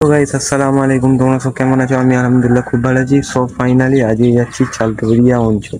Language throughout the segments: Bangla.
তো গাইস আসসালামু আলাইকুম, তোমরা সব কেমন আছো? আমি আলহামদুলিল্লাহ খুব ভালো আছি। সো ফাইনালি আজকে যাচ্ছি চালতবেড়িয়া অঞ্চল।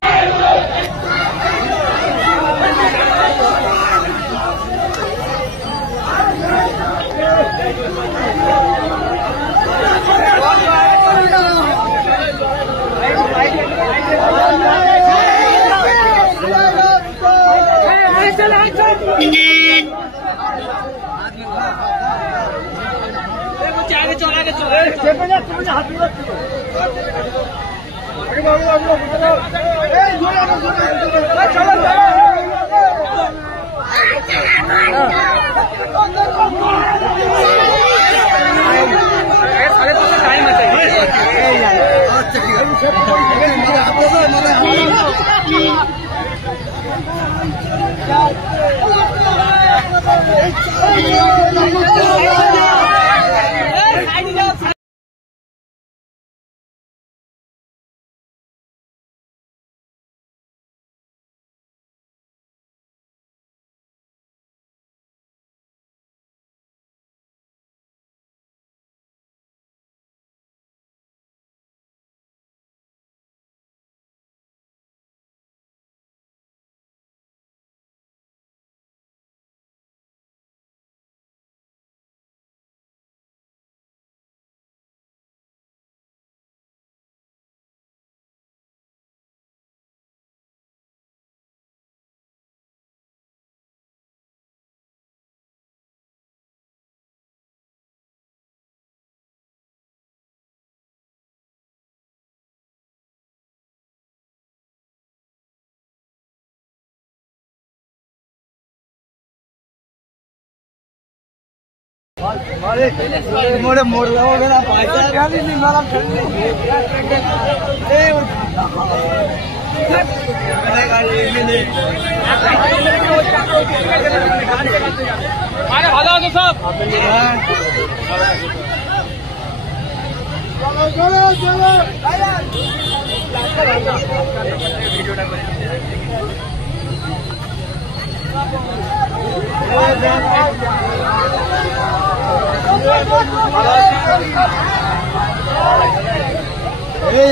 ভালো আছে সব।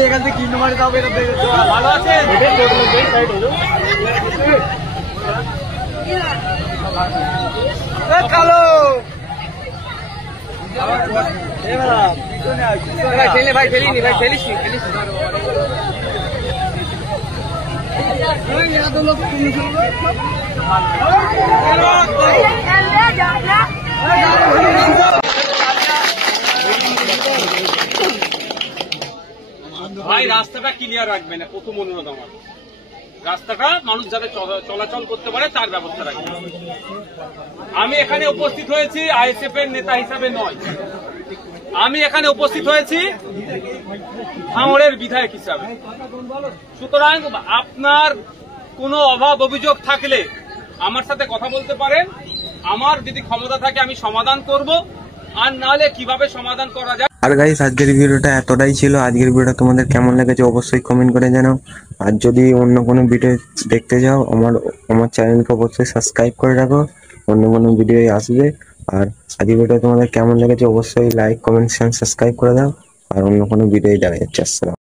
এখান থেকে কিলো মারি যাবে। ভালো আছে কালো খেলে ভাই, খেলিনি ভাই, খেলিস ভাই। রাস্তাটা ক্লিয়ার রাখবেন, প্রথম অনুরোধ আমার। রাস্তাটা মানুষ যাতে চলাচল করতে পারে তার ব্যবস্থা রাখবেন। আমি এখানে উপস্থিত হয়েছি আইএসএফ এর নেতা হিসাবে নয়, আমি এখানে উপস্থিত হয়েছি ভাঙড়ের বিধায়ক হিসাবে। সুতরাং আপনার কোনো অভাব অভিযোগ থাকলে আমার সাথে কথা বলতে পারেন। আমার যদি ক্ষমতা থাকে আমি সমাধান করব, আর নাহলে কিভাবে সমাধান করা যায়। আর গাইস আজকের ভিডিওটা এতটাই ছিল। আজকের ভিডিওটা তোমাদের কেমন লেগেছে অবশ্যই কমেন্ট করে জানাও। আর যদি অন্য কোনো ভিডিও দেখতে যাও আমার চ্যানেলকে অবশ্যই সাবস্ক্রাইব করে রাখো, অন্য কোনো ভিডিও আসবে। আর আজকের ভিডিও তোমাদের কেমন লেগেছে অবশ্যই লাইক কমেন্ট শেয়ার সাবস্ক্রাইব করে দাও। আর অন্য কোনো ভিডিও দেখা যাচ্ছে। আসসালাম।